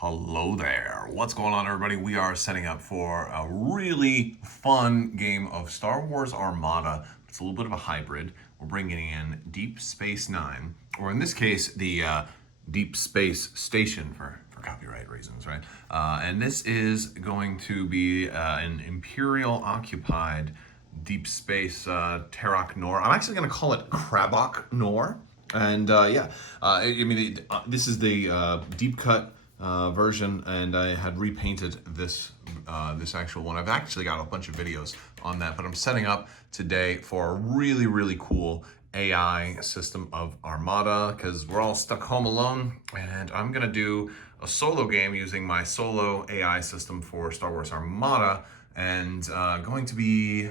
Hello there. What's going on, everybody? We are setting up for a really fun game of Star Wars Armada. It's a little bit of a hybrid. We're bringing in Deep Space Nine, or in this case, the Deep Space Station for copyright reasons, right? And this is going to be an Imperial-occupied Deep Space Crabbok-Nor. I'm actually going to call it Crabbok-Nor. And this is the deep cut version, and I had repainted this actual one. I've actually got a bunch of videos on that, but I'm setting up today for a really cool AI system of Armada because we're all stuck home alone, and I'm gonna do a solo game using my solo AI system for Star Wars Armada, and going to be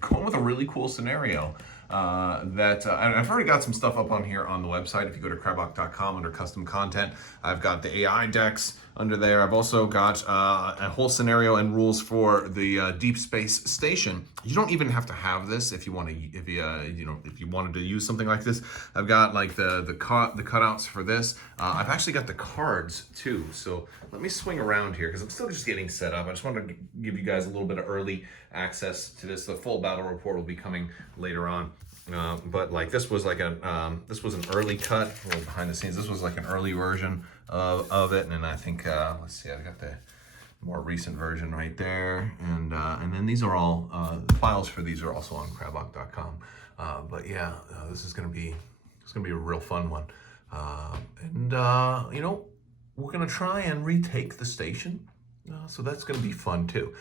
going with a really cool scenario. I've already got some stuff up on here on the website. If you go to Crabbok.com under custom content, I've got the AI decks under there. I've also got a whole scenario and rules for the Deep Space Station. You don't even have to have this if you want to. If you wanted to use something like this, I've got like the cutouts for this. I've actually got the cards too. So let me swing around here because I'm still just getting set up. I just wanted to give you guys a little bit of early access to this. The full battle report will be coming later on. But like this was like an early cut, a little behind the scenes. This was like an early version of it, and then I think let's see, I got the more recent version right there, and then these are all the files for these are also on Crabbok.com. But yeah, this is gonna be a real fun one, we're gonna try and retake the station. So that's going to be fun too.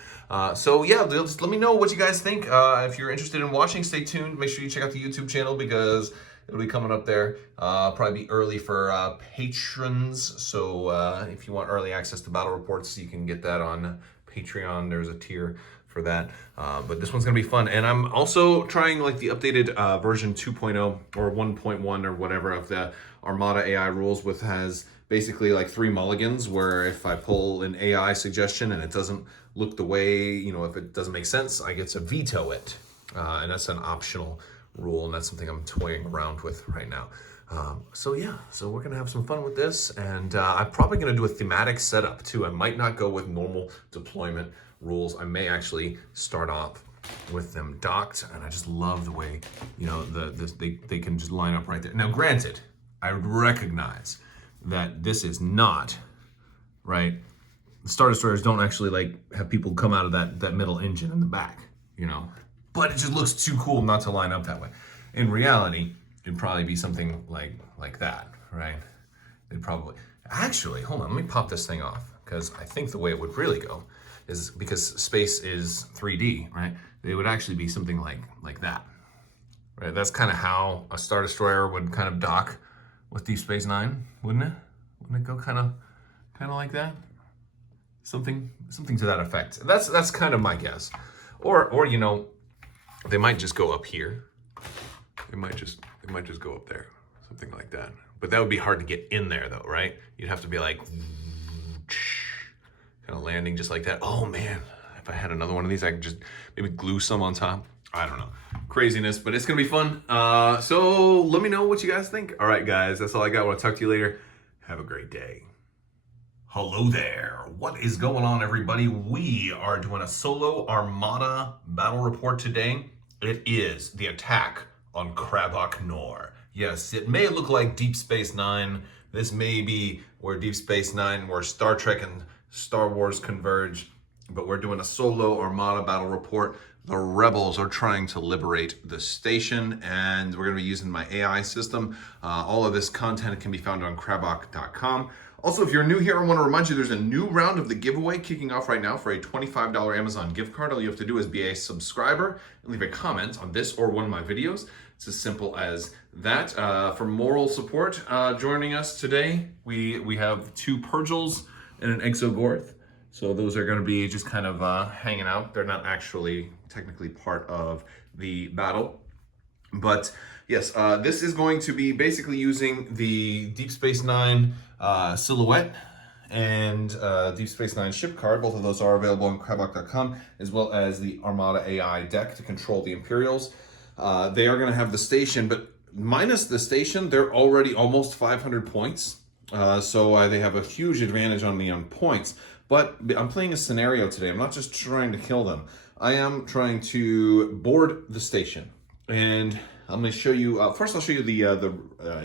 So yeah, just let me know what you guys think. If you're interested in watching, stay tuned. Make sure you check out the YouTube channel because it'll be coming up there. Probably be early for patrons. So if you want early access to battle reports, you can get that on Patreon. There's a tier for that. But this one's going to be fun. And I'm also trying like the updated version 2.0 or 1.1 or whatever of the Armada AI rules, with has basically like 3 mulligans, where if I pull an AI suggestion and it doesn't look the way, if it doesn't make sense, I get to veto it. And that's an optional rule, and that's something I'm toying around with right now. So we're gonna have some fun with this, and I'm probably gonna do a thematic setup too. I might not go with normal deployment rules. I may actually start off with them docked, and I just love the way, they can just line up right there. Now, granted, I recognize that this is not, right? The Star Destroyers don't actually like have people come out of that middle engine in the back, but it just looks too cool not to line up that way. In reality, it'd probably be something like that, right? It'd probably, actually, hold on, let me pop this thing off, because I think the way it would really go is, because space is 3D, right? It would actually be something like that, right? That's kind of how a Star Destroyer would kind of dock with Deep Space Nine, wouldn't it? Wouldn't it go kind of like that? Something to that effect. That's kind of my guess. Or they might just go up here. They might just go up there, something like that. But that would be hard to get in there, though, right? You'd have to be like kind of landing just like that. Oh man, if I had another one of these, I could just maybe glue some on top. I don't know. Craziness, but it's going to be fun. So let me know what you guys think. All right, guys, that's all I got. I want to talk to you later. Have a great day. Hello there. What is going on, everybody? We are doing a solo Armada battle report today. It is the attack on Crabbok-Nor. Yes, it may look like Deep Space Nine. This may be where Deep Space Nine, where Star Trek and Star Wars converge, but we're doing a solo Armada battle report. The rebels are trying to liberate the station, and we're going to be using my AI system. All of this content can be found on Crabbok.com. Also, if you're new here, I want to remind you there's a new round of the giveaway kicking off right now for a $25 Amazon gift card. All you have to do is be a subscriber and leave a comment on this or one of my videos. It's as simple as that. For moral support, joining us today, we have 2 Purgils and an Exogorth. So those are going to be just kind of hanging out. They're not actually technically part of the battle. But yes, this is going to be basically using the Deep Space Nine silhouette and Deep Space Nine ship card. Both of those are available on Crabbok.com, as well as the Armada AI deck to control the Imperials. They are going to have the station, but minus the station, they're already almost 500 points. so they have a huge advantage on me on points. But I'm playing a scenario today. I'm not just trying to kill them. I am trying to board the station. And I'm going to show you, first I'll show you the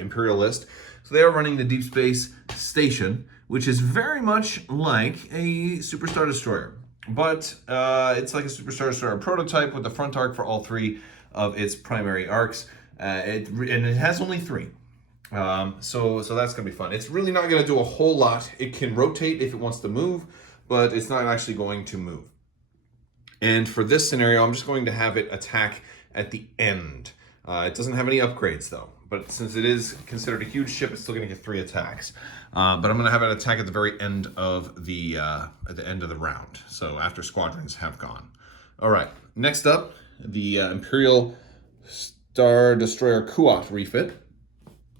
Imperial list. So they are running the Deep Space Station, which is very much like a Superstar Destroyer. But it's like a Superstar Destroyer prototype with the front arc for all 3 of its primary arcs. And it has only 3. So that's going to be fun. It's really not going to do a whole lot. It can rotate if it wants to move, but it's not actually going to move. And for this scenario, I'm just going to have it attack at the end. It doesn't have any upgrades though, but since it is considered a huge ship, it's still going to get 3 attacks. But I'm going to have it attack at the very end of the round. So after squadrons have gone. All right. Next up, the Imperial Star Destroyer Kuat refit.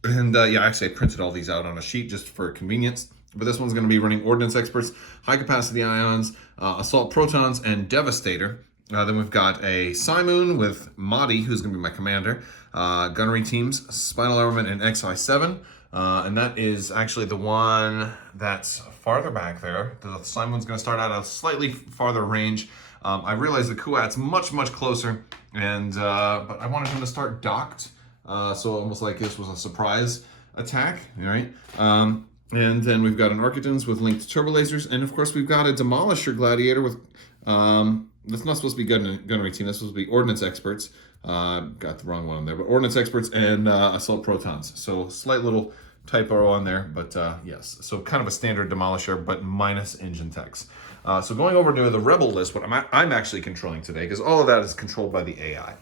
And yeah, actually I printed all these out on a sheet just for convenience. But this one's going to be running Ordnance Experts, High Capacity Ions, Assault Protons, and Devastator. Then we've got a Simoon with Mahdi, who's going to be my commander. Gunnery teams, Spinal Armament, and XI7. And that is actually the one that's farther back there. The Simoon's going to start out at a slightly farther range. I realized the Kuat's much, much closer. And but I wanted him to start docked. So almost like this was a surprise attack, all right? And then we've got an Architons with linked turbo lasers, and of course we've got a Demolisher Gladiator with, that's not supposed to be gunnery team, that's supposed to be Ordnance Experts. Got the wrong one there, but Ordnance Experts and Assault Protons. So slight little typo on there, but yes. So kind of a standard Demolisher, but minus engine techs. So going over to the Rebel list, what I'm actually controlling today, because all of that is controlled by the AI.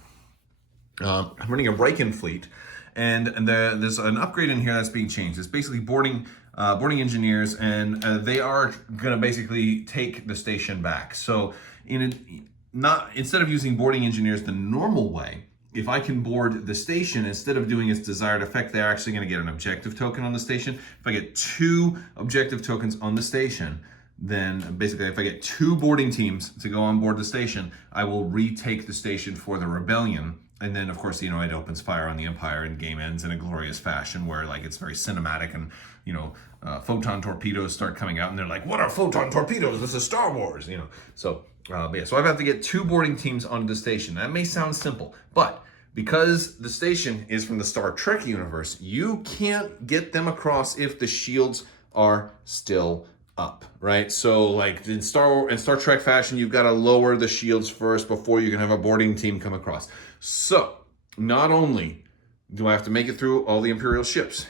I'm running a Riken fleet, and there's an upgrade in here that's being changed. It's basically boarding engineers, and they are going to basically take the station back. So instead of using boarding engineers the normal way, if I can board the station, instead of doing its desired effect, they're actually going to get an objective token on the station. If I get 2 objective tokens on the station, then basically if I get 2 boarding teams to go on board the station, I will retake the station for the rebellion. And then, of course, it opens fire on the Empire and game ends in a glorious fashion where, like, it's very cinematic and, photon torpedoes start coming out and they're like, what are photon torpedoes? This is Star Wars, So, yeah, so I have to get 2 boarding teams onto the station. That may sound simple, but because the station is from the Star Trek universe, you can't get them across if the shields are still up, right? So like in Star Trek fashion, you've got to lower the shields first before you can have a boarding team come across. So not only do I have to make it through all the Imperial ships,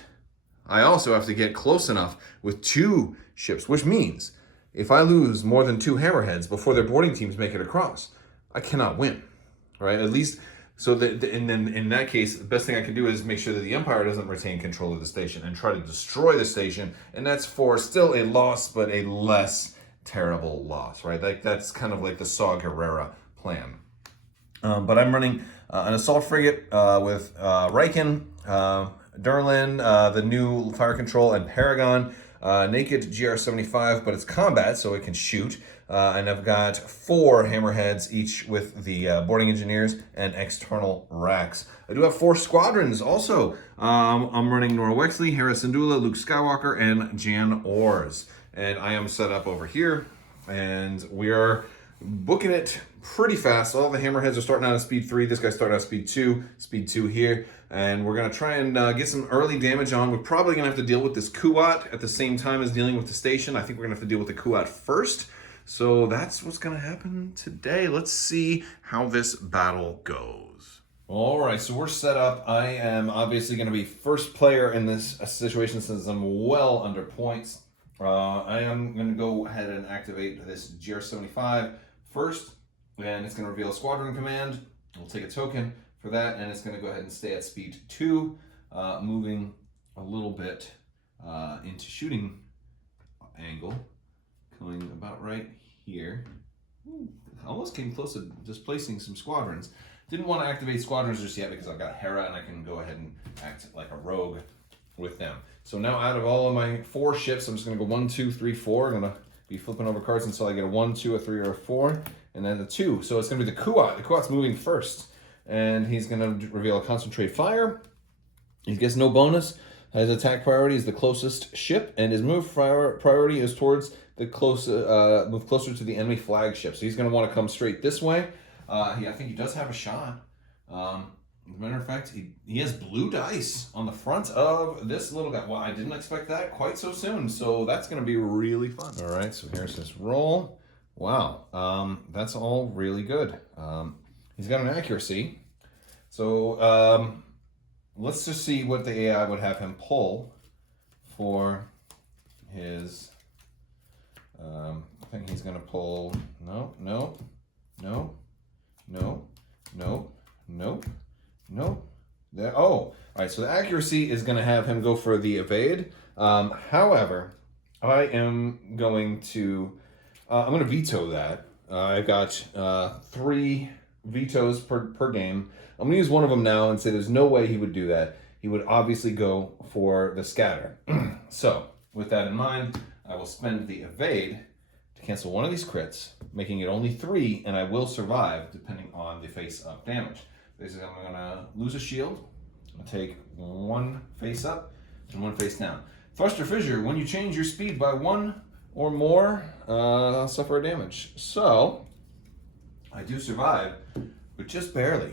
I also have to get close enough with 2 ships, which means if I lose more than 2 hammerheads before their boarding teams make it across, I cannot win, right? At least, and then in that case, the best thing I can do is make sure that the Empire doesn't retain control of the station and try to destroy the station. And that's for still a loss, but a less terrible loss, right? Like that's kind of like the Saw Gerrera plan. But I'm running an assault frigate with Riken, Durlin, the new fire control, and Paragon. Naked GR-75, but it's combat, so it can shoot. And I've got 4 hammerheads, each with the boarding engineers and external racks. I do have 4 squadrons also. I'm running Nora Wexley, Hera Syndulla, Luke Skywalker, and Jan Ors. And I am set up over here, and we are booking it pretty fast. All the hammerheads are starting out at speed 3. This guy's starting out at speed 2 here. And we're going to try and get some early damage on. We're probably going to have to deal with this Kuat at the same time as dealing with the station. I think we're going to have to deal with the Kuat first. So that's what's going to happen today. Let's see how this battle goes. All right, so we're set up. I am obviously going to be first player in this situation since I'm well under points. I am going to go ahead and activate this GR-75 first, and it's going to reveal a squadron command. We'll take a token for that, and it's going to go ahead and stay at speed 2, moving a little bit into shooting angle, going about right here. Ooh, almost came close to displacing some squadrons. Didn't want to activate squadrons just yet because I've got Hera and I can go ahead and act like a rogue with them. So now out of all of my 4 ships, I'm just going to go 1, 2, 3, 4. I'm going to be flipping over cards until I get a 1, 2, a 3, or a 4, and then a 2. So it's going to be the Kuat. The Kuat's moving first, and he's going to reveal a concentrate fire. He gets no bonus, His attack priority is the closest ship, and his move priority is towards the move closer to the enemy flagship. So he's going to want to come straight this way. I think he does have a shot. As a matter of fact, he has blue dice on the front of this little guy. Well, I didn't expect that quite so soon, so that's going to be really fun. All right, so here's his roll. Wow, that's all really good. He's got an accuracy. So let's just see what the AI would have him pull for his... I think he's going to pull... No. Oh, all right, so the accuracy is going to have him go for the evade. However, I am going to... I'm going to veto that. I've got 3 vetoes per game. I'm going to use one of them now and say there's no way he would do that. He would obviously go for the scatter. So, with that in mind, I will spend the evade to cancel one of these crits, making it only 3, and I will survive depending on the face-up damage. Basically, I'm going to lose a shield. I'm going to take 1 face up and 1 face down. Thrust or fissure, when you change your speed by 1 or more, suffer damage. So, I do survive, but just barely.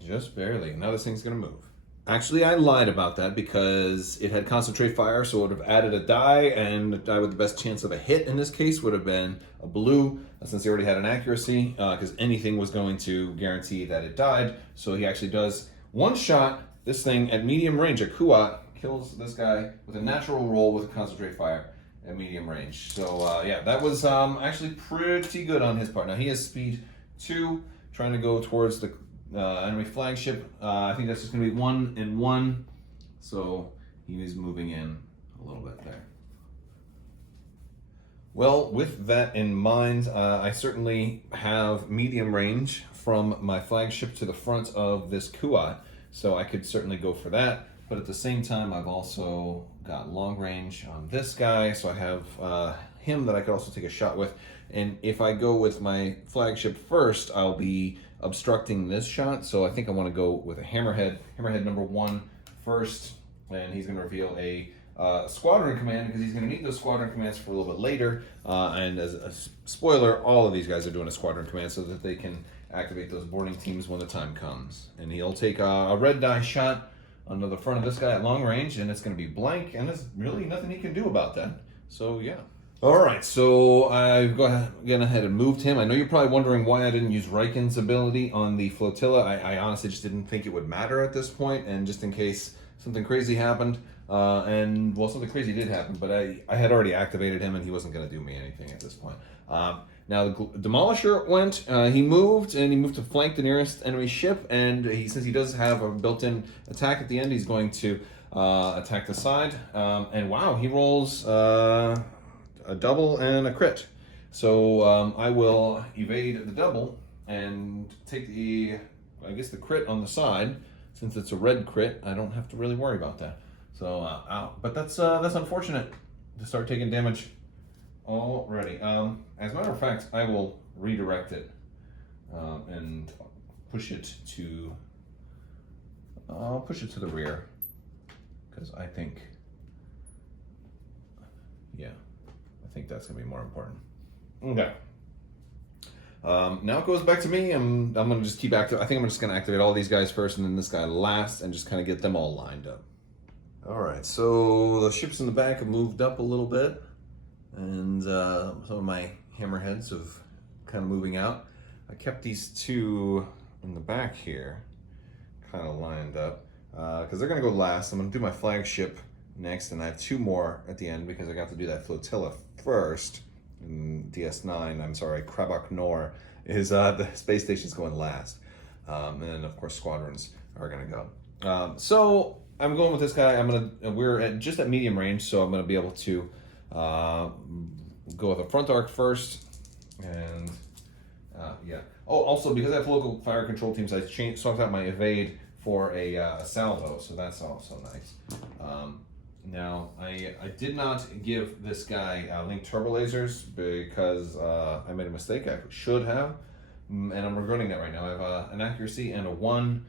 Just barely. Now this thing's going to move. Actually, I lied about that because it had concentrate fire, so it would have added a die, and the die with the best chance of a hit in this case would have been a blue, since he already had an accuracy, because anything was going to guarantee that it died. So he actually does 1 shot this thing at medium range. A Kuat kills this guy with a natural roll with a concentrate fire at medium range. So yeah, that was actually pretty good on his part. Now he has speed 2, trying to go towards the enemy flagship. I think that's just going to be 1 and 1. So he is moving in a little bit there. Well, with that in mind, I certainly have medium range from my flagship to the front of this Kuat. So I could certainly go for that. But at the same time, I've also got long range on this guy. So I have him that I could also take a shot with. And if I go with my flagship first, I'll be obstructing this shot. So I think I want to go with a hammerhead. Hammerhead number 1 first. And he's going to reveal a squadron command, because he's going to need those squadron commands for a little bit later. And as a spoiler, all of these guys are doing a squadron command so that they can activate those boarding teams when the time comes. And he'll take a red die shot onto the front of this guy at long range, and it's going to be blank, and there's really nothing he can do about that. So yeah. All right, so I've gone ahead and moved him. I know you're probably wondering why I didn't use Riken's ability on the flotilla. I honestly just didn't think it would matter at this point, and just in case something crazy happened, and well, something crazy did happen, but I had already activated him, and he wasn't going to do me anything at this point. Now the Demolisher went, he moved to flank the nearest enemy ship, and since he does have a built-in attack at the end, he's going to attack the side, and wow, he rolls a double and a crit. So I will evade the double and take the crit on the side. Since it's a red crit, I don't have to really worry about that. So, but that's unfortunate to start taking damage already. As a matter of fact, I will redirect it and push it to. I'll push it to the rear because I think, yeah, I think that's gonna be more important. Okay. Now it goes back to me. I'm gonna just keep active. I think I'm just gonna activate all these guys first, and then this guy last, and just kind of get them all lined up. All right, so the ships in the back have moved up a little bit, and some of my hammerheads have kind of moving out. I kept these 2 in the back here, kind of lined up, because they're gonna go last. I'm gonna do my flagship next, and I have 2 more at the end because I got to do that flotilla first. And DS9, I'm sorry, Crabbok-Nor is the space station's going last, and then of course squadrons are gonna go. So I'm going with this guy. We're just at medium range, so I'm gonna be able to go with a front arc first, and yeah. Oh, also because I have local fire control teams, I swapped out my evade for a salvo, so that's also nice. Now, I did not give this guy linked turbo lasers because I made a mistake. I should have, and I'm regretting that right now. I have an accuracy and a 1,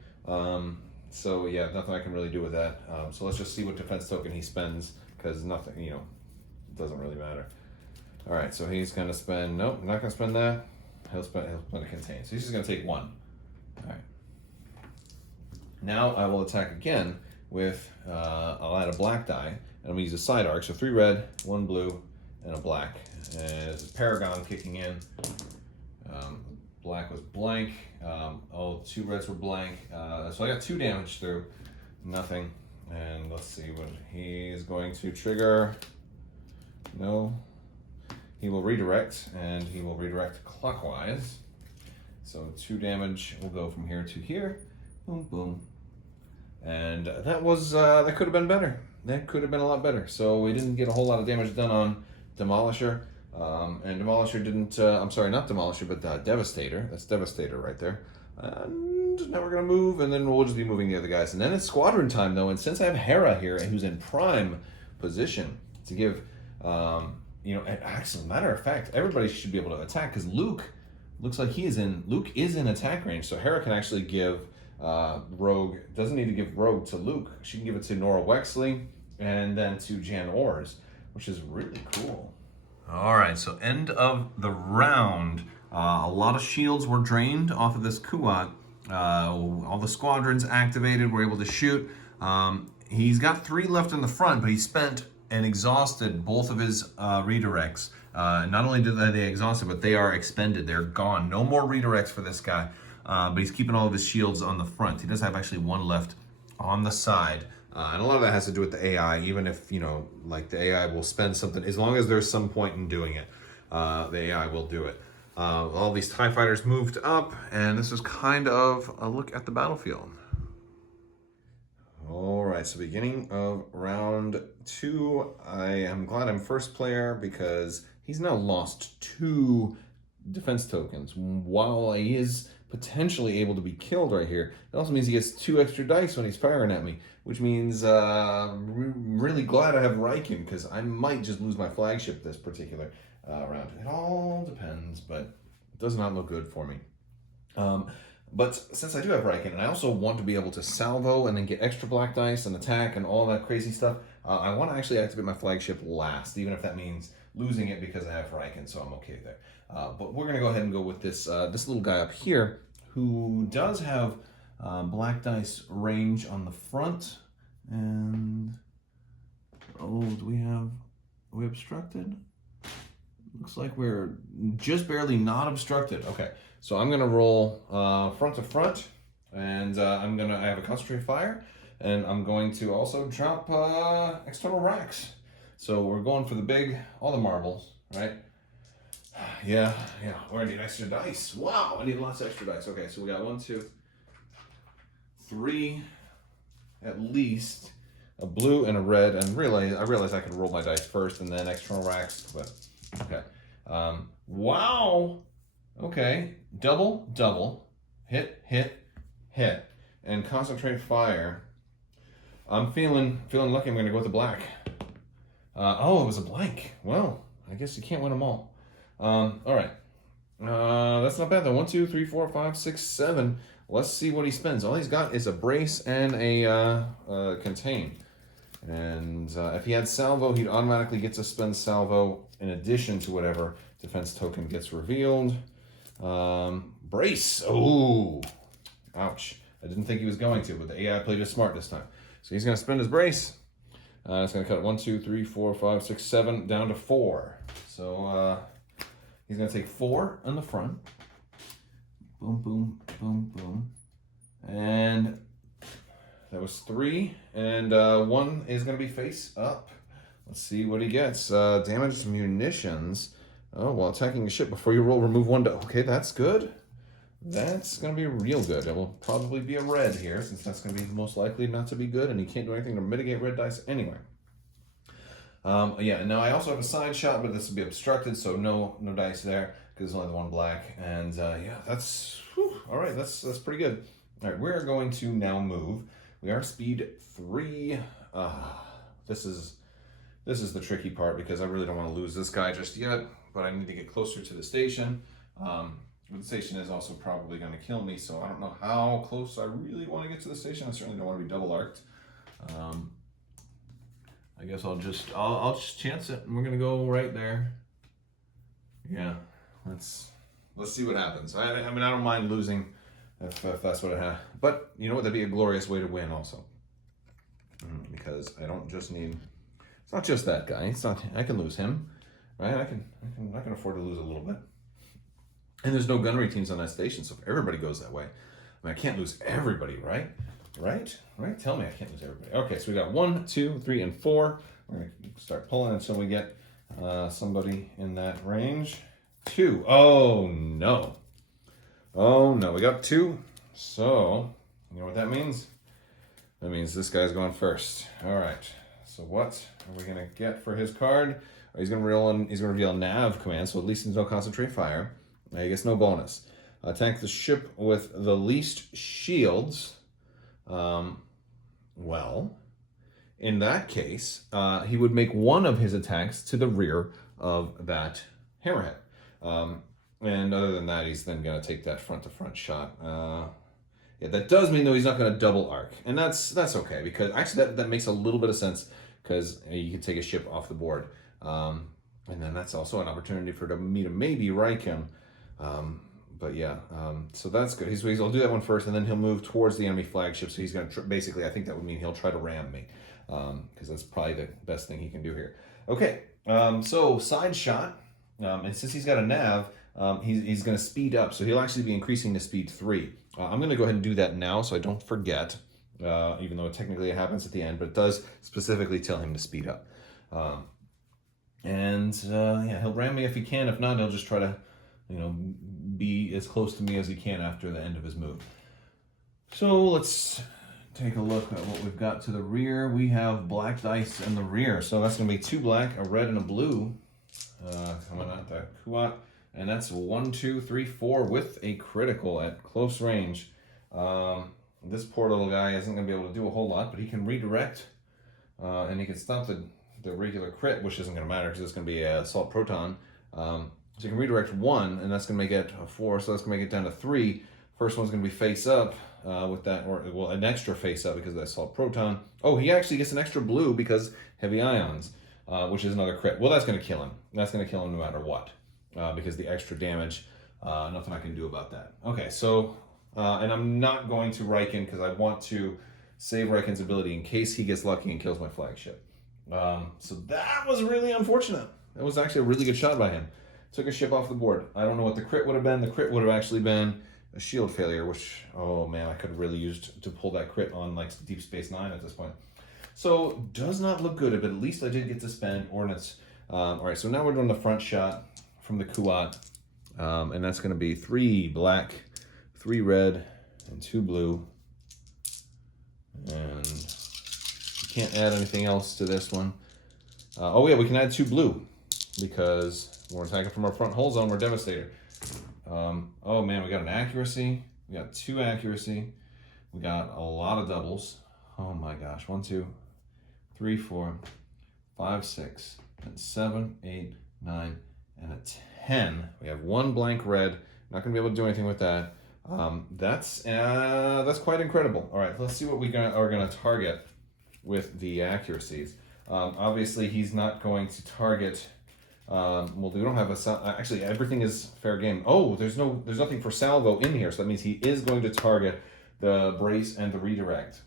So yeah, nothing I can really do with that. So let's just see what defense token he spends, because nothing, you know, it doesn't really matter. All right, so he's gonna spend, nope, not gonna spend that. He'll spend a contain. So he's just gonna take 1. All right. Now I will attack again with, I'll add a black die, and I'm gonna use a side arc. So 3 red, 1 blue, and a black. And it's a Paragon kicking in. Black was blank. 2 reds were blank. So I got 2 damage through, nothing. And let's see what he's going to trigger. No. He will redirect, and he will redirect clockwise. So 2 damage will go from here to here. Boom, boom. And that was, that could have been better. That could have been a lot better. So we didn't get a whole lot of damage done on Demolisher. And Demolisher didn't, I'm sorry, not Demolisher, but Devastator. That's Devastator right there. And now we're going to move, and then we'll just be moving the other guys. And then it's Squadron time, though. And since I have Hera here, who's in prime position to give, you know, actually, matter of fact, everybody should be able to attack, because Luke looks like Luke is in attack range. So Hera can actually give Rogue, doesn't need to give Rogue to Luke. She can give it to Nora Wexley and then to Jan Ors, which is really cool. All right, so end of the round. A lot of shields were drained off of this Kuat. All the squadrons activated, were able to shoot. He's got 3 left in the front, but he spent and exhausted both of his redirects. Not only did they exhaust it, but they are expended. They're gone. No more redirects for this guy. But he's keeping all of his shields on the front. He does have actually 1 left on the side. And a lot of that has to do with the AI, even if, you know, like the AI will spend something, as long as there's some point in doing it, the AI will do it. All these TIE fighters moved up, and this is kind of a look at the battlefield. All right, so beginning of round 2, I am glad I'm first player because he's now lost 2 defense tokens. While he is potentially able to be killed right here, it also means he gets 2 extra dice when he's firing at me, which means I'm really glad I have Riken, because I might just lose my flagship this particular round. It all depends, but it does not look good for me. But since I do have Riken, and I also want to be able to salvo and then get extra black dice and attack and all that crazy stuff, I want to actually activate my flagship last, even if that means losing it because I have Riken, so I'm okay there. But we're going to go ahead and go with this this little guy up here, who does have black dice range on the front. And, oh, are we obstructed? Looks like we're just barely not obstructed. Okay, so I'm gonna roll front to front, and I have a concentrated fire, and I'm going to also drop external racks. So we're going for all the marbles, right? Yeah, I need extra dice. Wow, I need lots of extra dice. Okay, so we got 1, 2, 3, at least a blue and a red, and I realized I could roll my dice first and then external racks, but okay. Wow. Okay, double, hit, and concentrate fire. I'm feeling lucky. I'm gonna go with the black. Oh, it was a blank. Well, I guess you can't win them all. All right. That's not bad though. 1, 2, 3, 4, 5, 6, 7. Let's see what he spends. All he's got is a brace and a contain. And if he had salvo, he'd automatically get to spend salvo in addition to whatever defense token gets revealed. Brace. Oh, ouch. I didn't think he was going to, but the AI played it smart this time. So he's going to spend his brace. It's going to cut 1, 2, 3, 4, 5, 6, 7 down to 4. So he's going to take 4 on the front. Boom, boom, boom, boom. And that was 3. And 1 is going to be face up. Let's see what he gets. Damaged munitions. Oh, while attacking a ship before you roll, remove 1 die. Okay, that's good. That's going to be real good. It will probably be a red here, since that's going to be most likely not to be good, and he can't do anything to mitigate red dice anyway. Yeah, now I also have a side shot, but this will be obstructed, so no dice there, because there's only the 1 black. And yeah, that's, all right, that's pretty good. All right, we're going to now move. We are speed 3. This is the tricky part, because I really don't want to lose this guy just yet, but I need to get closer to the station. But the station is also probably going to kill me, so I don't know how close I really want to get to the station. I certainly don't want to be double arced. I guess I'll just chance it, and we're going to go right there. Yeah, let's see what happens. I mean, I don't mind losing if that's what I have. But you know what? That'd be a glorious way to win also. Because I don't just need, it's not just that guy. It's not, I can lose him, right? I can afford to lose a little bit. And there's no gunnery teams on that station, so if everybody goes that way, I mean, I can't lose everybody, right? Right? Tell me I can't lose everybody. Okay, so we got 1, 2, 3, and 4. We're gonna start pulling until we get somebody in that range. 2. Oh no. Oh no, we got 2. So, you know what that means? That means this guy's going first. All right. So what are we gonna get for his card? He's gonna reveal a nav command, so at least there's no concentrate fire. He gets no bonus. Attack the ship with the least shields. Well, in that case, he would make one of his attacks to the rear of that hammerhead. And other than that, he's then going to take that front-to-front shot. Yeah, that does mean, though, he's not going to double arc. And that's okay, because actually that makes a little bit of sense, because you can take a ship off the board. And then that's also an opportunity for me to maybe Reich him. But yeah, so that's good. He'll do that one first, and then he'll move towards the enemy flagship. So he's going to basically, I think that would mean he'll try to ram me, because that's probably the best thing he can do here. Okay, so side shot, and since he's got a nav, he's going to speed up. So he'll actually be increasing to speed 3. I'm going to go ahead and do that now so I don't forget, even though technically it happens at the end, but it does specifically tell him to speed up. Yeah, he'll ram me if he can. If not, he'll just try to, be as close to me as he can after the end of his move. So let's take a look at what we've got to the rear. We have black dice in the rear. So that's going to be 2 black, a red, and a blue coming out that Kuat. And that's 1, 2, 3, 4 with a critical at close range. This poor little guy isn't going to be able to do a whole lot, but he can redirect and he can stop the regular crit, which isn't going to matter because it's going to be a assault proton. So you can redirect 1, and that's going to make it a 4, so that's going to make it down to 3. First one's going to be face up with that, or well, an extra face up because of that assault proton. Oh, he actually gets an extra blue because heavy ions, which is another crit. Well, that's going to kill him. That's going to kill him no matter what, because the extra damage, nothing I can do about that. Okay, so, and I'm not going to Riken because I want to save Riken's ability in case he gets lucky and kills my flagship. So that was really unfortunate. That was actually a really good shot by him. Took a ship off the board. I don't know what the crit would have been. The crit would have actually been a shield failure, which, oh man, I could have really used to pull that crit on like Deep Space Nine at this point. So, does not look good, but at least I did get to spend ordnance. All right, so now we're doing the front shot from the Kuat. And that's going to be 3 black, 3 red, and 2 blue. And you can't add anything else to this one. Oh yeah, we can add 2 blue because when we're attacking from our front hull zone, we're Devastator. Oh man, we got an accuracy. We got 2 accuracy. We got a lot of doubles. Oh my gosh. 1, 2, 3, 4, 5, 6, and 7, 8, 9, and a 10. We have 1 blank red. Not gonna be able to do anything with that. That's quite incredible. All right, let's see what we are gonna target with the accuracies. Obviously, he's not going to target. Well, we don't have a actually everything is fair game. Oh, there's nothing for salvo in here, so that means he is going to target the brace and the redirect.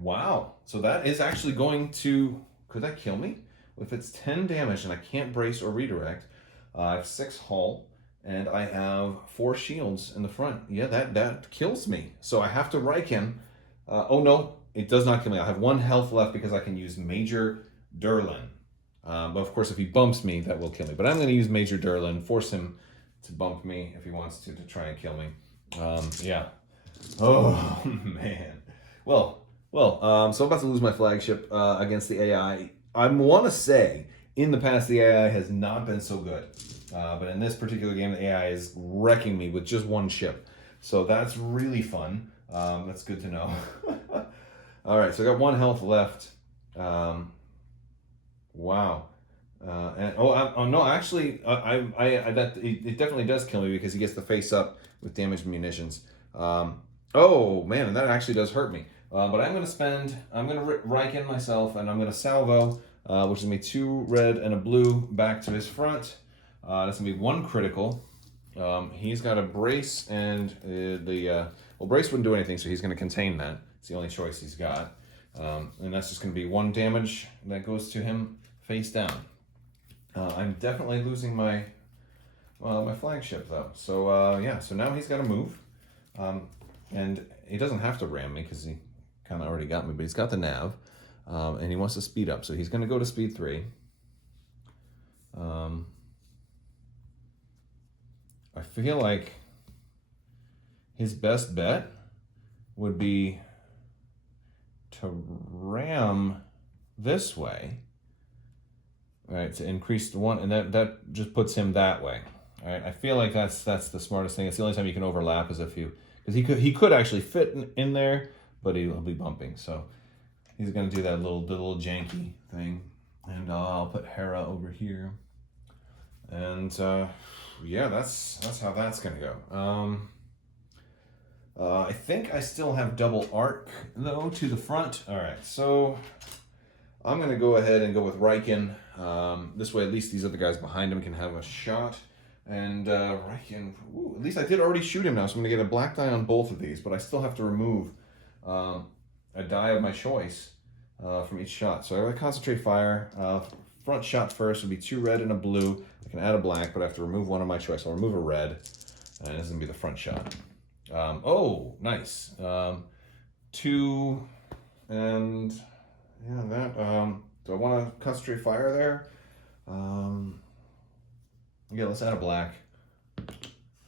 Wow, so that is actually going to, could that kill me? If it's 10 damage and I can't brace or redirect, I have 6 hull and I have 4 shields in the front. Yeah, that kills me. So I have to Reich him. Oh no, it does not kill me. I have 1 health left because I can use Major Durlin. But of course, if he bumps me, that will kill me. But I'm going to use Major Durlin, force him to bump me if he wants to try and kill me. Yeah. Oh, man. Well, so I'm about to lose my flagship against the AI. I want to say, in the past, the AI has not been so good. But in this particular game, the AI is wrecking me with just 1 ship. So that's really fun. That's good to know. All right, so I got 1 health left. Wow. Oh no, actually, it definitely does kill me because he gets the face up with damaged munitions. Oh man, and that actually does hurt me. But I'm gonna Riken myself, and I'm gonna salvo, which is gonna be 2 red and a blue back to his front. That's gonna be 1 critical. He's got a brace, and well, brace wouldn't do anything, so he's gonna contain that. It's the only choice he's got, and that's just gonna be 1 damage that goes to him face down. I'm definitely losing my my flagship though. So yeah, so now he's got to move, and he doesn't have to ram me because he kind of already got me, but he's got the nav, and he wants to speed up, so he's going to go to speed 3. I feel like his best bet would be to ram this way. Right, to increase the 1, and that just puts him that way. All right, I feel like that's the smartest thing. It's the only time you can overlap is if you, because he could actually fit in there, but he'll be bumping. So he's gonna do that little janky thing, and I'll put Hera over here, and yeah, that's how that's gonna go. I think I still have double arc though to the front. All right, so I'm going to go ahead and go with Riken. This way, at least these other guys behind him can have a shot. And Riken, at least I did already shoot him now, so I'm going to get a black die on both of these, but I still have to remove a die of my choice from each shot. So I'm going to concentrate fire. Front shot first would be 2 red and a blue. I can add a black, but I have to remove 1 of my choice. I'll remove a red, and this is going to be the front shot. Oh, nice. 2 and... yeah, that, do I want to concentrate fire there? Yeah, let's add a black.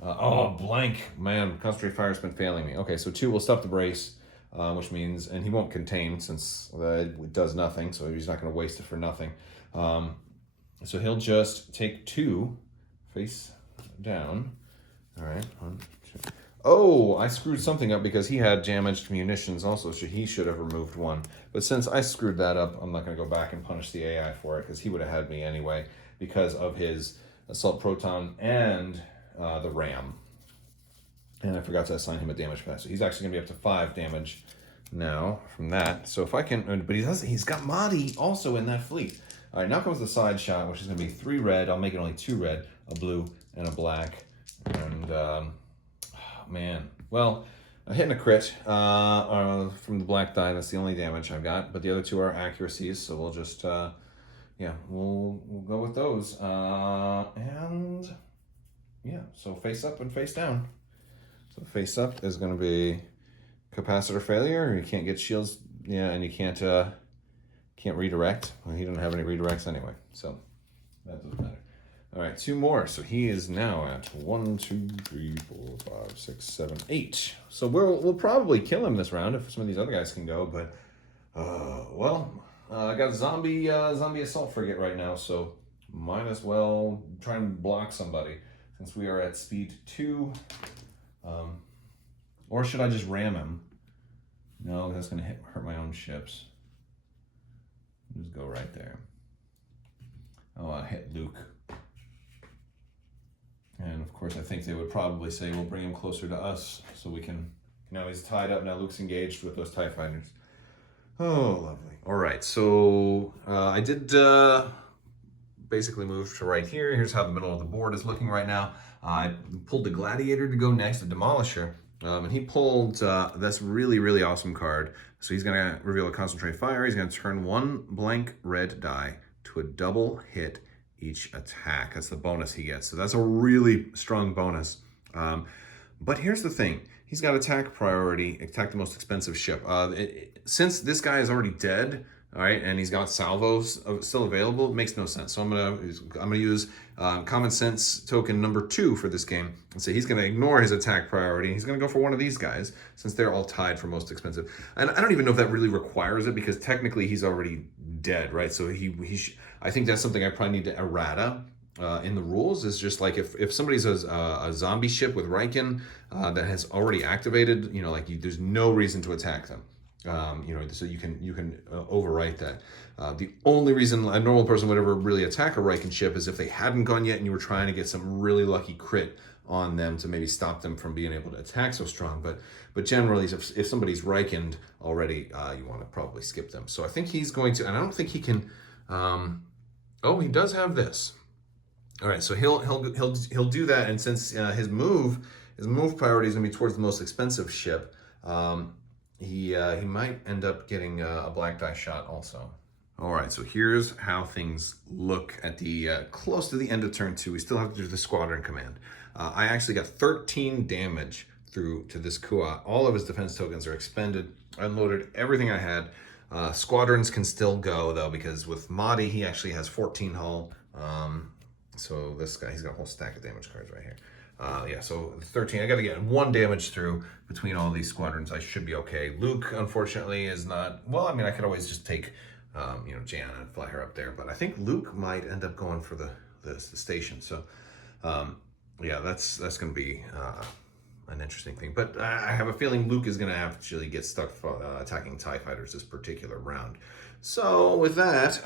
Oh, blank. Man, concentrate fire's been failing me. Okay, so 2 will stop the brace, which means, and he won't contain since it does nothing, so he's not going to waste it for nothing. So he'll just take 2 face down. All right, 1, 2. Oh, I screwed something up because he had damaged munitions also, so he should have removed 1. But since I screwed that up, I'm not going to go back and punish the AI for it because he would have had me anyway because of his assault proton and the ram. And I forgot to assign him a damage pass. So he's actually going to be up to 5 damage now from that. So if I can, but he's got Mahdi also in that fleet. All right, now comes the side shot, which is going to be 3 red. I'll make it only 2 red, a blue, and a black. And man, well, I'm hitting a crit from the black die. That's the only damage I've got, but the other 2 are accuracies, so we'll just yeah, we'll go with those. And yeah, so face up and face down. So face up is going to be capacitor failure. You can't get shields, yeah, and you can't redirect. Well, he doesn't have any redirects anyway, so that doesn't matter. All right, 2 more. So he is now at 1, 2, 3, 4, 5, 6, 7, 8. So we'll probably kill him this round if some of these other guys can go. But well, I got a zombie assault frigate right now, so might as well try and block somebody since we are at speed 2. Or should I just ram him? No, that's gonna hurt my own ships. Just go right there. Oh, I hit Luke. And of course, I think they would probably say, we'll bring him closer to us so we can, now he's tied up, now Luke's engaged with those TIE fighters. Oh, lovely. All right, so I did basically move to right here. Here's how the middle of the board is looking right now. I pulled the Gladiator to go next, the Demolisher, and he pulled this really, really awesome card. So he's gonna reveal a concentrate fire. He's gonna turn 1 blank red die to a double hit each attack. That's the bonus he gets. So that's a really strong bonus. But here's the thing. He's got attack priority, attack the most expensive ship. Since this guy is already dead, all right, and he's got salvos still available, it makes no sense. So I'm gonna use common sense token number 2 for this game and say he's gonna ignore his attack priority. He's gonna go for one of these guys since they're all tied for most expensive. And I don't even know if that really requires it because technically he's already dead, right? So I think that's something I probably need to errata in the rules, is just like if somebody's a zombie ship with Riken that has already activated, you know, like there's no reason to attack them. You know, so you can overwrite that. The only reason a normal person would ever really attack a Riken ship is if they hadn't gone yet and you were trying to get some really lucky crit on them to maybe stop them from being able to attack so strong. But generally, if somebody's Rikened already, you want to probably skip them. So I think he's going to, and I don't think he can. Oh, he does have this. All right, so he'll do that, and since his move priority is going to be towards the most expensive ship, he might end up getting a black die shot also. All right, so here's how things look at the close to the end of turn 2. We still have to do the squadron command. I actually got 13 damage through to this Kua. All of his defense tokens are expended. I unloaded everything I had. Squadrons can still go though, because with Mahdi he actually has 14 hull. So this guy, he's got a whole stack of damage cards right here. Yeah, so 13. I got to get 1 damage through between all these squadrons. I should be okay. Luke, unfortunately, is not. Well, I mean, I could always just take, you know, Jan and fly her up there, but I think Luke might end up going for the station. So, yeah, that's going to be an interesting thing. But I have a feeling Luke is going to actually get stuck attacking TIE fighters this particular round. So with that,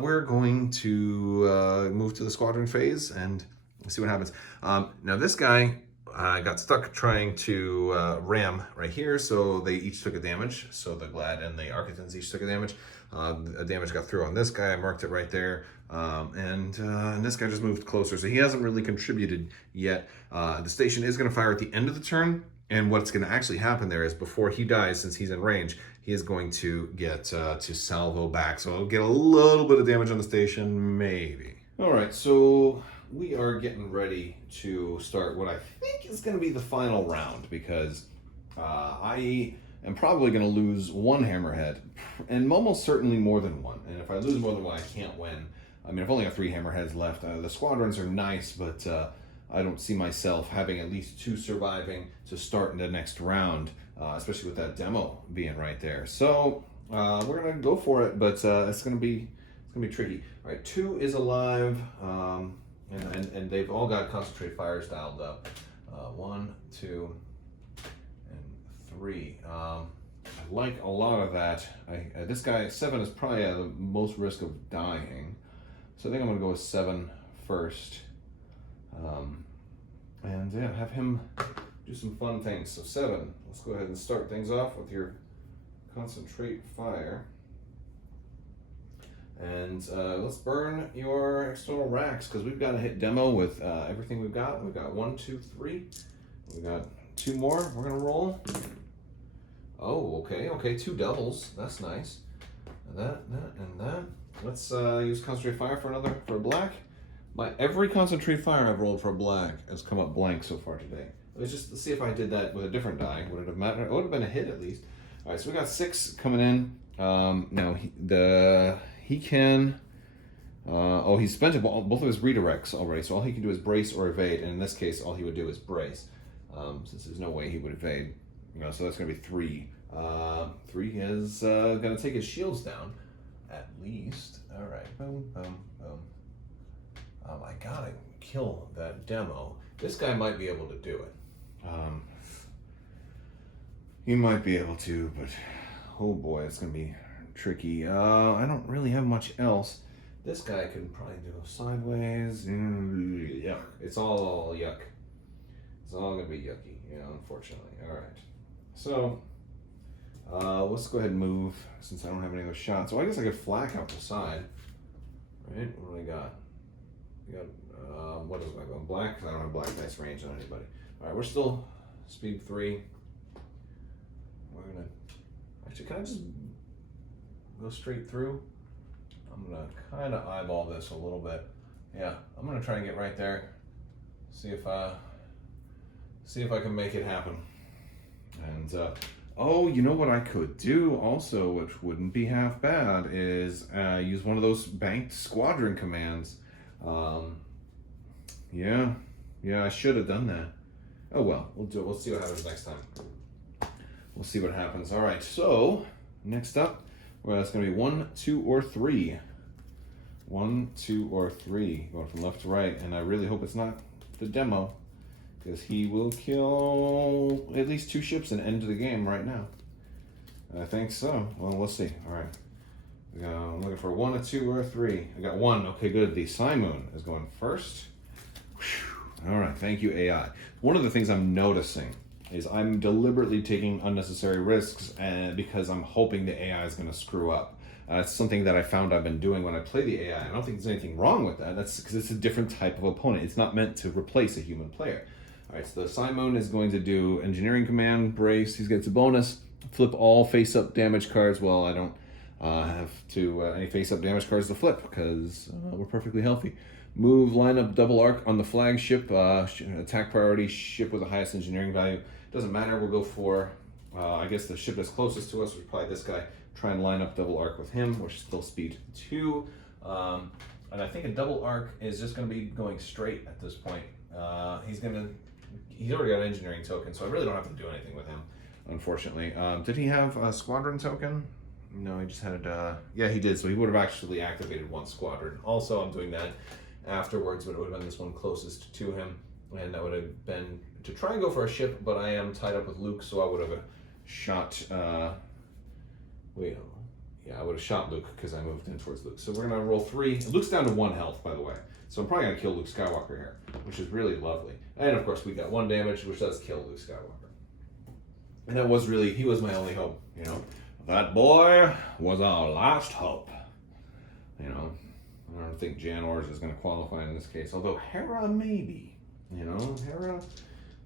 we're going to move to the squadron phase and see what happens. Now this guy got stuck trying to ram right here, so they each took a damage. So the Glad and the Architans each took a damage. A damage got through on this guy. I marked it right there. And this guy just moved closer, so he hasn't really contributed yet. The station is going to fire at the end of the turn, and what's going to actually happen there is before he dies, since he's in range, he is going to get to salvo back. So I'll get a little bit of damage on the station, maybe. All right, so we are getting ready to start what I think is going to be the final round, because I am probably going to lose 1 hammerhead, and almost certainly more than 1. And if I lose more than 1, I can't win. I mean, I've only got 3 hammerheads left. The squadrons are nice, but I don't see myself having at least 2 surviving to start in the next round, especially with that demo being right there. So we're gonna go for it, but it's gonna be tricky. All right, 2 is alive, and they've all got concentrate fires dialed up. 1, 2, and 3. I like a lot of that. This guy 7 is probably the most risk of dying. So I think I'm going to go with 7 first. And yeah, have him do some fun things. So 7, let's go ahead and start things off with your concentrate fire. And let's burn your external racks, because we've got to hit demo with everything we've got. We've got 1, 2, 3. We've got 2 more. We're going to roll. Oh, okay, 2 doubles. That's nice. And that, and that. Let's use concentrate fire for a black. Every concentrate fire I've rolled for a black has come up blank so far today. Let's see if I did that with a different die. Would it have mattered? It would have been a hit at least. All right, so we got 6 coming in. Now he can. Oh, he's spent both of his redirects already, so all he can do is brace or evade. And in this case, all he would do is brace, since there's no way he would evade. You know, so that's going to be 3. 3 is going to take his shields down. At least. All right. Boom, boom, boom. I gotta kill that demo. This guy might be able to do it. He might be able to, but oh boy, it's gonna be tricky. I don't really have much else. This guy can probably do sideways. Yuck. It's all yuck. It's all gonna be yucky, unfortunately. All right. So let's go ahead and move, since I don't have any other shots. So I guess I could flak out the side. Right? What do I got? We got, what is my going? Black? Because I don't have black dice range on anybody. All right, we're still speed 3. We're gonna, actually, can I just go straight through? I'm gonna kind of eyeball this a little bit. Yeah, I'm gonna try and get right there. See if I can make it happen. And oh, you know what I could do also, which wouldn't be half bad, is use one of those banked squadron commands. Yeah, I should have done that. Oh well, we'll do it. We'll see what happens next time. We'll see what happens. All right, so next up, well, it's going to be 1, 2, or 3. 1, 2, or 3, going from left to right, and I really hope it's not the demo, because he will kill at least 2 ships and end the game right now. I think so. Well, we'll see. All right. I'm looking for 1, a 2, or a 3. I got 1. Okay, good. The Simoon is going first. Whew. All right. Thank you, AI. One of the things I'm noticing is I'm deliberately taking unnecessary risks because I'm hoping the AI is going to screw up. It's something that I found I've been doing when I play the AI. I don't think there's anything wrong with that. That's because it's a different type of opponent. It's not meant to replace a human player. All right, so the Simoon is going to do Engineering Command, Brace. He gets a bonus. Flip all face-up damage cards. Well, I don't have to any face-up damage cards to flip because we're perfectly healthy. Move, line up double arc on the Flagship. Attack priority, ship with the highest engineering value. Doesn't matter, we'll go for, I guess the ship that's closest to us was probably this guy. Try and line up double arc with him, which is still speed 2. And I think a double arc is just going to be going straight at this point. He's already got an engineering token, so I really don't have to do anything with him, unfortunately. Did he have a squadron token? No, he just had, yeah, he did. So he would have actually activated 1 squadron. Also, I'm doing that afterwards, but it would have been this one closest to him. And that would have been to try and go for a ship, but I am tied up with Luke, so I would have shot, I would have shot Luke because I moved in towards Luke. So we're going to roll 3. Luke's down to 1 health, by the way. So I'm probably going to kill Luke Skywalker here, which is really lovely. And of course, we got 1 damage, which does kill Luke Skywalker. And that was really, he was my only hope, you know. That boy was our last hope. You know, I don't think Jan Ors is going to qualify in this case, although Hera maybe. You know, Hera,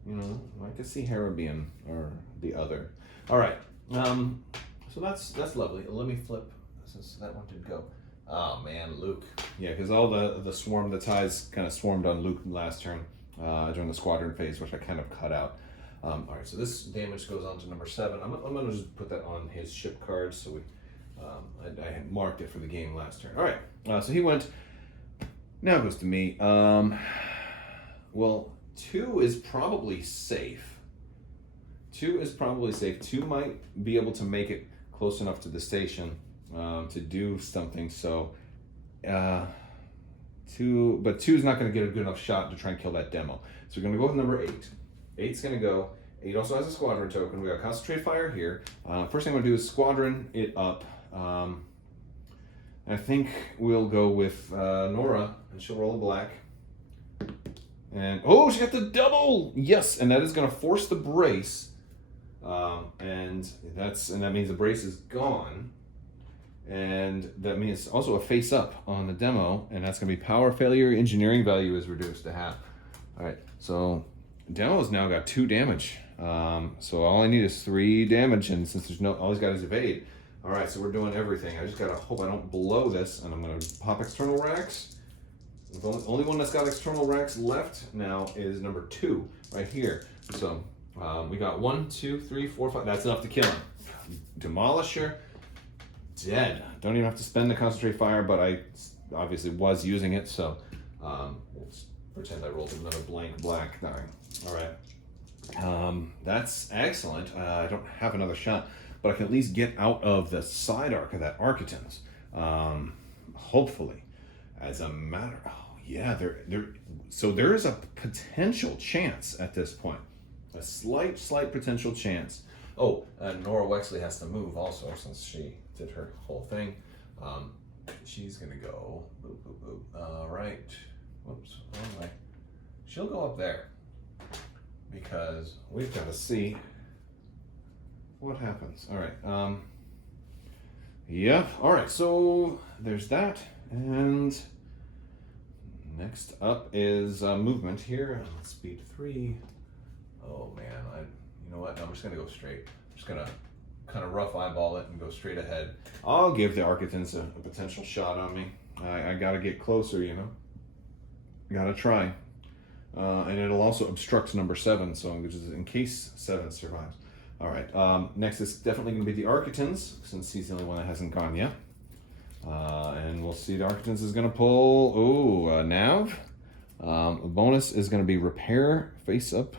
you know, I could see Hera being or the other. All right, so that's lovely. Let me flip since that one did go. Oh man, Luke. Yeah, because all the swarm, the ties kind of swarmed on Luke last turn during the squadron phase, which I kind of cut out. All right, so this damage goes on to number 7. I'm gonna just put that on his ship card. So we, I had marked it for the game last turn. All right, so he went. Now it goes to me. Well, 2 is probably safe. 2 is probably safe. 2 might be able to make it close enough to the station to do something. So, 2, but 2 is not going to get a good enough shot to try and kill that demo. So we're going to go with number 8. 8's going to go. 8 also has a squadron token. We got concentrate fire here. First thing I'm going to do is squadron it up. I think we'll go with Nora, and she'll roll a black. And, oh, she got the double! Yes, and that is going to force the brace. And that means the brace is gone. And that means also a face up on the demo, and that's going to be power failure, engineering value is reduced to half. All right, so demo's now got 2 damage. So all I need is 3 damage, and since there's all he's got is evade. All right, so we're doing everything. I just got to hope I don't blow this, and I'm going to pop external racks. The only one that's got external racks left now is number 2 right here. So we got 1, 2, 3, 4, 5. That's enough to kill him. Demolisher, dead. Don't even have to spend the concentrate fire, but I obviously was using it, so we'll pretend I rolled another blank black die. All right. That's excellent. I don't have another shot, but I can at least get out of the side arc of that Architons. Hopefully. As a matter, so there is a potential chance at this point, a slight potential chance. Oh, Nora Wexley has to move also since she did her whole thing. She's gonna go. Boop, boop, boop. All right. Whoops. Wrong way. She'll go up there because we've got to see what happens. All right. Yeah. All right. So there's that. And next up is movement here. Speed 3. Oh man, you know what? I'm just gonna go straight. I'm just gonna kind of rough eyeball it and go straight ahead. I'll give the Architons a potential shot on me. I gotta get closer, you know. Gotta try. And it'll also obstruct number 7, so which is in case 7 survives. All right. Next is definitely gonna be the Architons, since he's the only one that hasn't gone yet. And we'll see the Architons is going to pull, Nav. The bonus is going to be repair face up,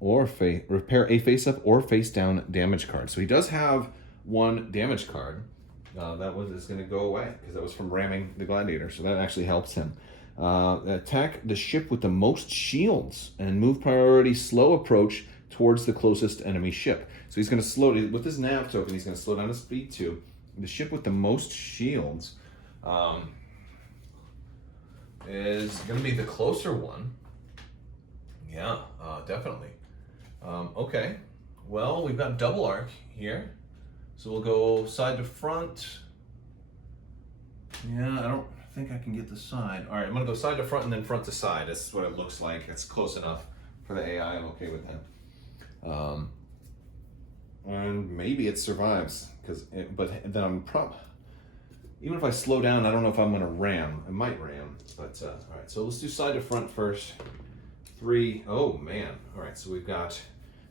repair a face up or face down damage card. So he does have 1 damage card. That is going to go away because that was from ramming the Gladiator. So that actually helps him. Attack the ship with the most shields and move priority slow approach towards the closest enemy ship. So he's going to slow, with his nav token, he's going to slow down his speed too. The ship with the most shields is going to be the closer one. Yeah, definitely. Okay, well, we've got double arc here. So we'll go side to front. Yeah, I don't think I can get the side. All right, I'm gonna go side to front and then front to side. That's what it looks like. It's close enough for the AI. I'm okay with that. And maybe it survives, but then even if I slow down, I don't know if I'm gonna ram. I might ram, but all right. So let's do side to front first. 3. Oh man. All right. So we've got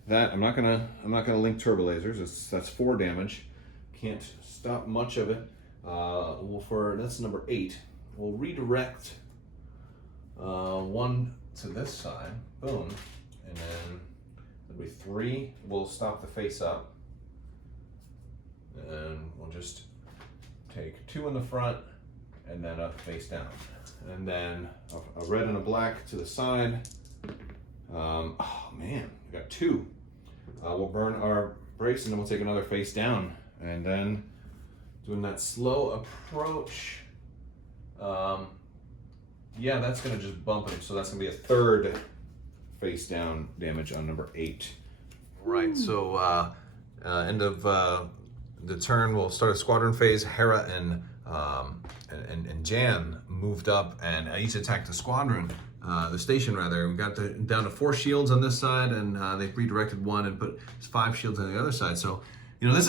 that. I'm not gonna link turbo lasers. That's 4 damage. Can't stop much of it. That's number 8. We'll redirect 1 to this side. Boom. And then there'll be 3. We'll stop the face up. And we'll just take 2 in the front and then a face down. And then a red and a black to the side. Oh man, we got 2. We'll burn our brace and then we'll take another face down. And then doing that slow approach. Yeah, that's gonna just bump him. So that's gonna be a 3rd face down damage on number 8. Right, so end of the turn, we'll start a squadron phase. Hera and Jan moved up and each attacked the squadron. The station rather. We got down to 4 shields on this side, and they've redirected 1 and put 5 shields on the other side. So, you know, there's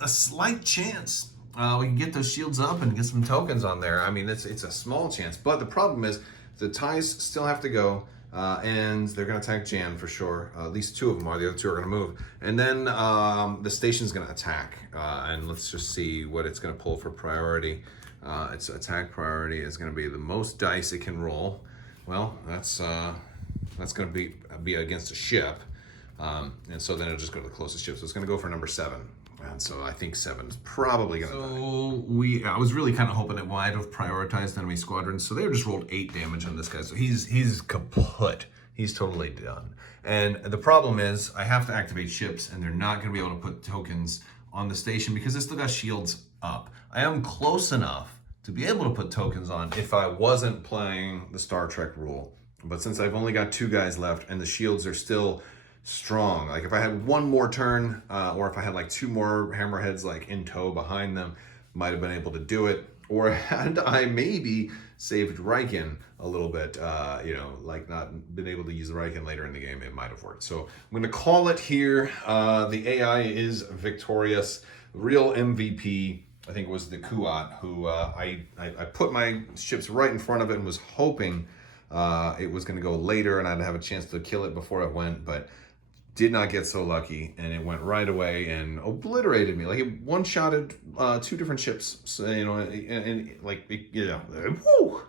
a slight chance we can get those shields up and get some tokens on there. I mean, it's a small chance, but the problem is the ties still have to go, and they're going to attack Jan for sure. At least 2 of them are. The other 2 are going to move, and then the station's going to attack. And let's just see what it's going to pull for priority. Its attack priority is going to be the most dice it can roll. Well, that's going to be against a ship, and so then it'll just go to the closest ship. So it's going to go for number 7, and so I think 7 is probably going to die. I was really kind of hoping it might have prioritized enemy squadrons, so they just rolled 8 damage on this guy. So he's kaput. He's totally done. And the problem is I have to activate ships, and they're not going to be able to put tokens on the station because they still got shields up. I am close enough to be able to put tokens on if I wasn't playing the Star Trek rule. But since I've only got 2 guys left and the shields are still strong, like if I had 1 more turn, or if I had like 2 more hammerheads like in tow behind them, might have been able to do it. Or had I maybe saved Riken a little bit, you know, like not been able to use the Riken later in the game, it might have worked. So I'm gonna call it here. The AI is victorious. Real MVP, I think it was the Kuat, who I put my ships right in front of it and was hoping it was going to go later and I'd have a chance to kill it before it went, but did not get so lucky, and it went right away and obliterated me. Like it one-shotted 2 different ships, so, you know, and like, you know, whoo,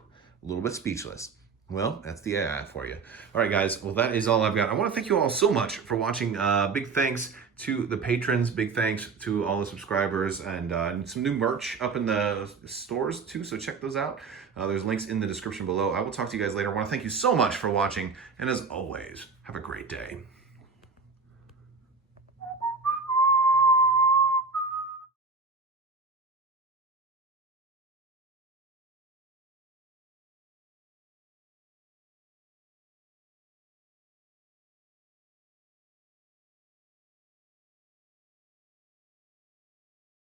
a little bit speechless. Well, that's the AI for you. All right, guys. Well, that is all I've got. I want to thank you all so much for watching. Big thanks to the patrons. Big thanks to all the subscribers, and some new merch up in the stores too. So check those out. There's links in the description below. I will talk to you guys later. I want to thank you so much for watching. And as always, have a great day.